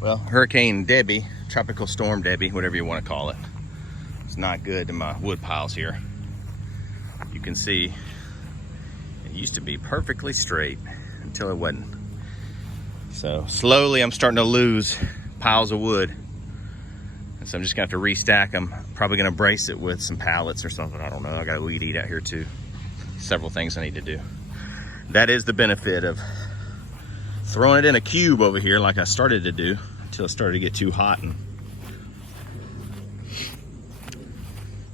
Well, Hurricane Debby, Tropical Storm Debby, whatever you want to call it, it's not good to my wood piles here. You can see it used to be perfectly straight until it wasn't. So slowly I'm starting to lose piles of wood. And so I'm just gonna have to restack them. Probably gonna brace it with some pallets or something. I don't know. I got a weed eat out here too. Several things I need to do. That is the benefit of throwing it in a cube over here like I started to do until it started to get too hot. And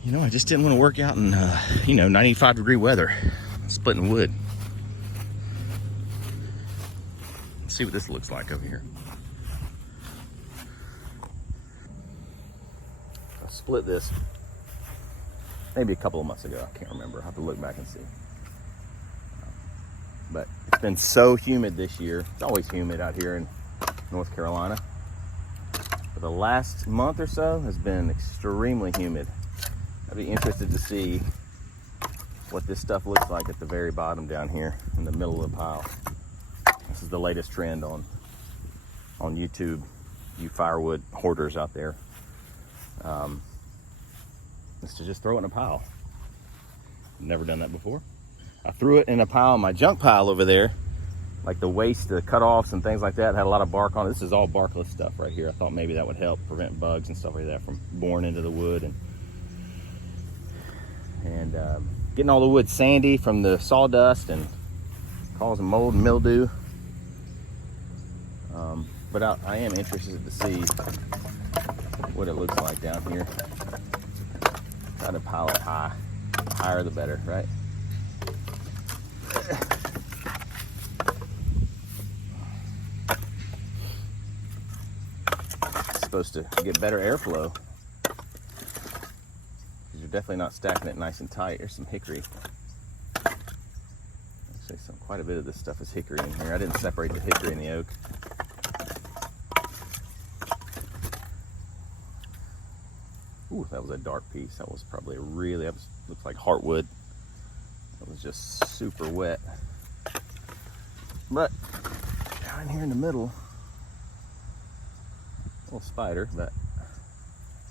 you know, I just didn't want to work out in 95-degree weather splitting wood. Let's see what this looks like over here. I split this maybe a couple of months ago. I can't remember. I'll have to look back and see. But it's been so humid this year. It's always humid out here in North Carolina. But the last month or so has been extremely humid. I'd be interested to see what this stuff looks like at the very bottom down here in the middle of the pile. This is the latest trend on YouTube, you firewood hoarders out there. Is to just throw it in a pile. Never done that before. I threw it in a pile, my junk pile over there, like the waste, the cutoffs and things like that. It had a lot of bark on it. This is all barkless stuff right here. I thought maybe that would help prevent bugs and stuff like that from boring into the wood and getting all the wood sandy from the sawdust and causing mold and mildew. But I am interested to see what it looks like down here. Try to pile it high. Higher the better, right? It's supposed to get better airflow. You're definitely not stacking it nice and tight. There's some hickory. Actually, quite a bit of this stuff is hickory in here. I didn't separate the hickory and the oak. Ooh, that was a dark piece. That was probably looks like heartwood. It was just super wet. But down here in the middle, a little spider, but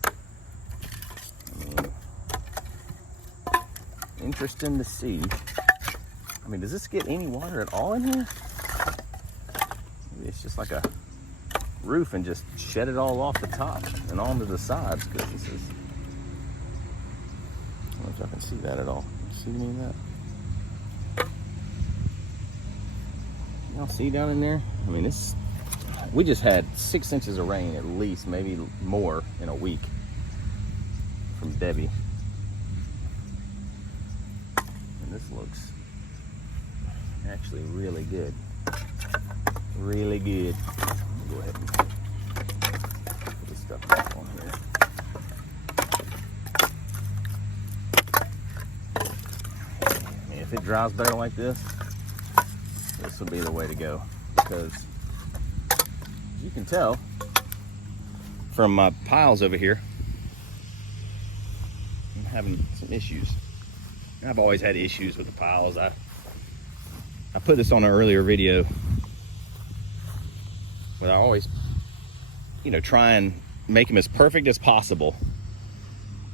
I mean, interesting to see. I mean, does this get any water at all in here? Maybe it's just like a roof and just shed it all off the top and onto the sides, because this is, I don't know if y'all can see that at all. See any of that? Y'all see down in there? I mean, we just had 6 inches of rain at least, maybe more in a week from Debby. And this looks actually really good. Really good. Go ahead and put this stuff back on here. I mean, if it dries better like this would be the way to go, because you can tell from my piles over here, I'm having some issues. I've always had issues with the piles. I put this on an earlier video, but I always, try and make them as perfect as possible.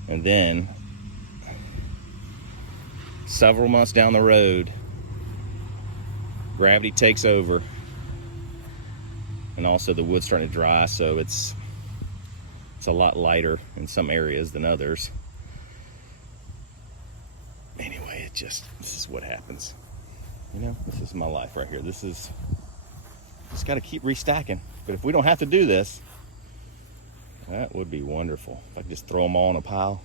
And then several months down the road, gravity takes over, and also the wood's starting to dry, so it's a lot lighter in some areas than others. Anyway, this is what happens. This is my life right here. Just got to keep restacking. But if we don't have to do this, that would be wonderful. If I could just throw them all in a pile,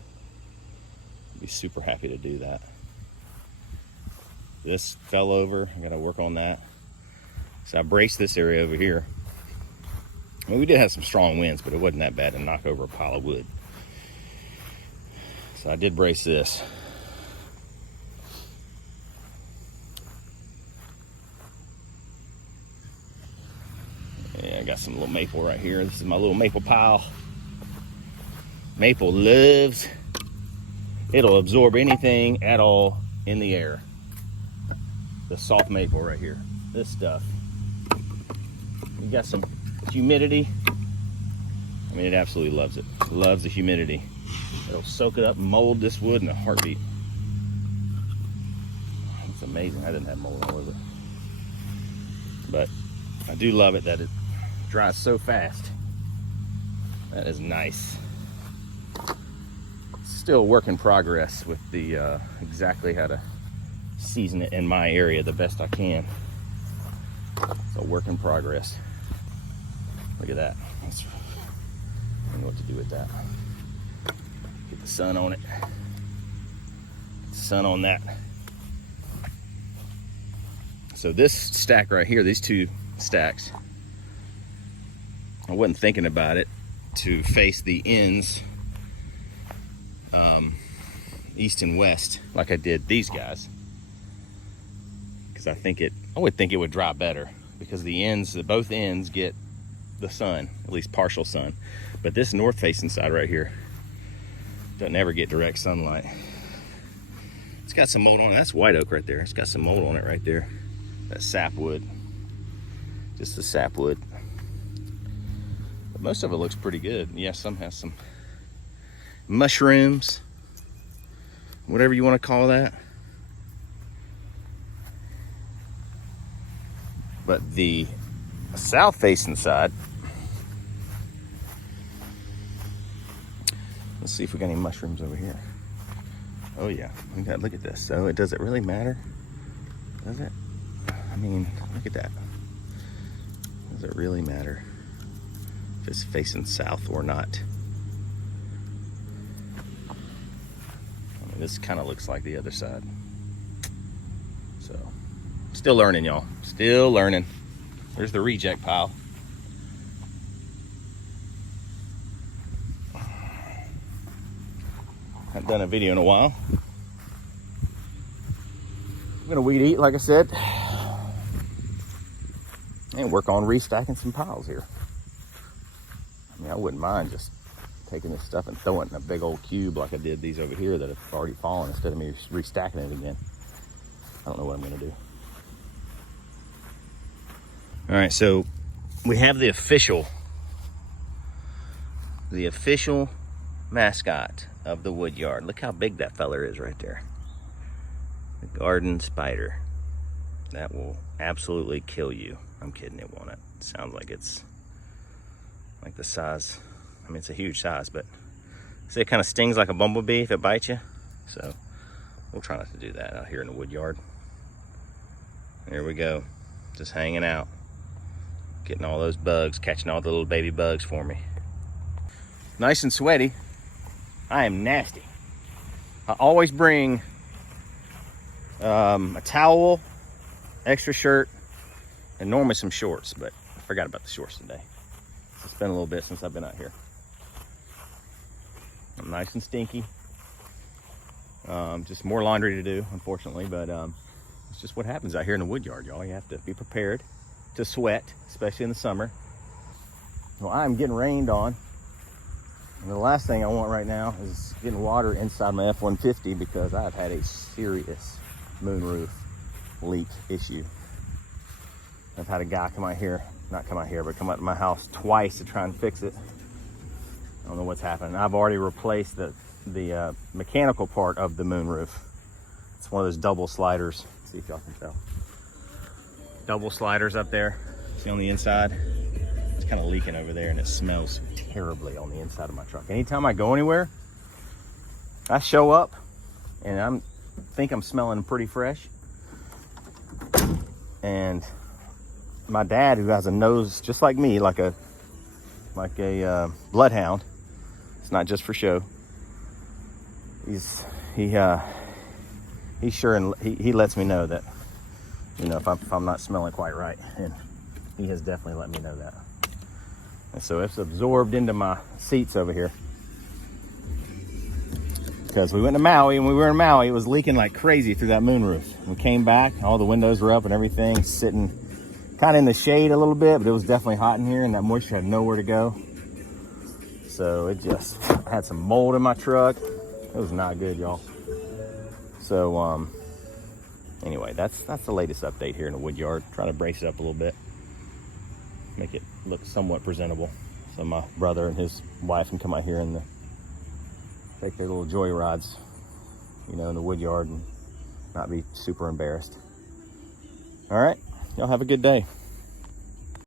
I'd be super happy to do that. This fell over. I got to work on that. So I braced this area over here. Well, we did have some strong winds, but it wasn't that bad to knock over a pile of wood. So I did brace this. Yeah, I got some little maple right here. This is my little maple pile. Maple loves, it'll absorb anything at all in the air. The soft maple right here. This stuff. You got some humidity, I mean, it absolutely loves it. It loves the humidity. It'll soak it up and mold this wood in a heartbeat. It's amazing. I didn't have mold all over it. But I do love it that it dries so fast. That is nice. Still a work in progress with the exactly how to season it in my area the best I can. It's a work in progress. Look at that. I don't know what to do with that. Get the sun on it. Sun on that. So this stack right here, these two stacks, I wasn't thinking about it to face the ends east and west like I did these guys, because I would think it would dry better because both ends get the sun, at least partial sun. But this north facing side right here doesn't ever get direct sunlight. It's got some mold on it. That's white oak right there. It's got some mold on it right there. That sapwood, just the sapwood. But most of it looks pretty good. Yeah, some has some mushrooms, whatever you want to call that. But the south facing side, let's see if we got any mushrooms over here. Oh yeah, look at this. So does it really matter? Does it? I mean, look at that. Does it really matter if it's facing south or not? I mean, this kind of looks like the other side. So, still learning, y'all. Still learning. There's the reject pile. Haven't done a video in a while. I'm gonna weed eat, like I said, and work on restacking some piles here. I mean, I wouldn't mind just taking this stuff and throwing it in a big old cube like I did these over here that have already fallen, instead of me restacking it again. I don't know what I'm gonna do. All right, so we have the official mascot of the wood yard. Look how big that feller is right there. The garden spider. That will absolutely kill you. I'm kidding, it won't. It sounds like it's like the size. I mean, it's a huge size, but see, it kind of stings like a bumblebee if it bites you. So we'll try not to do that out here in the wood yard. There we go, just hanging out, getting all those bugs, catching all the little baby bugs for me. Nice and sweaty. I am nasty. I always bring a towel, extra shirt, and normally some shorts, but I forgot about the shorts today. It's been a little bit since I've been out here. I'm nice and stinky. Just more laundry to do, unfortunately, but it's just what happens out here in the wood yard, y'all. You have to be prepared to sweat, especially in the summer. Well, I'm getting rained on. And the last thing I want right now is getting water inside my F-150 because I've had a serious moonroof leak issue. I've had a guy come out here to my house twice to try and fix it. I don't know what's happening. I've already replaced the mechanical part of the moonroof. It's one of those double sliders. Let's see if y'all can tell. Double sliders up there. See on the inside? It's kind of leaking over there and it smells terribly on the inside of my truck. Anytime I go anywhere, I show up and I think I'm smelling pretty fresh. And my dad, who has a nose just like me, like a bloodhound, it's not just for show. He's sure, and he lets me know that, you know, if I'm not smelling quite right, and he has definitely let me know that. And so it's absorbed into my seats over here. Because we went to Maui, and when we were in Maui, it was leaking like crazy through that moonroof. We came back, all the windows were up and everything, sitting kind of in the shade a little bit, but it was definitely hot in here, and that moisture had nowhere to go. So it just had some mold in my truck. It was not good, y'all. So anyway, that's the latest update here in the wood yard. Trying to brace it up a little bit, make it look somewhat presentable. So my brother and his wife can come out here and take their little joy rides, you know, in the wood yard and not be super embarrassed. All right, y'all have a good day.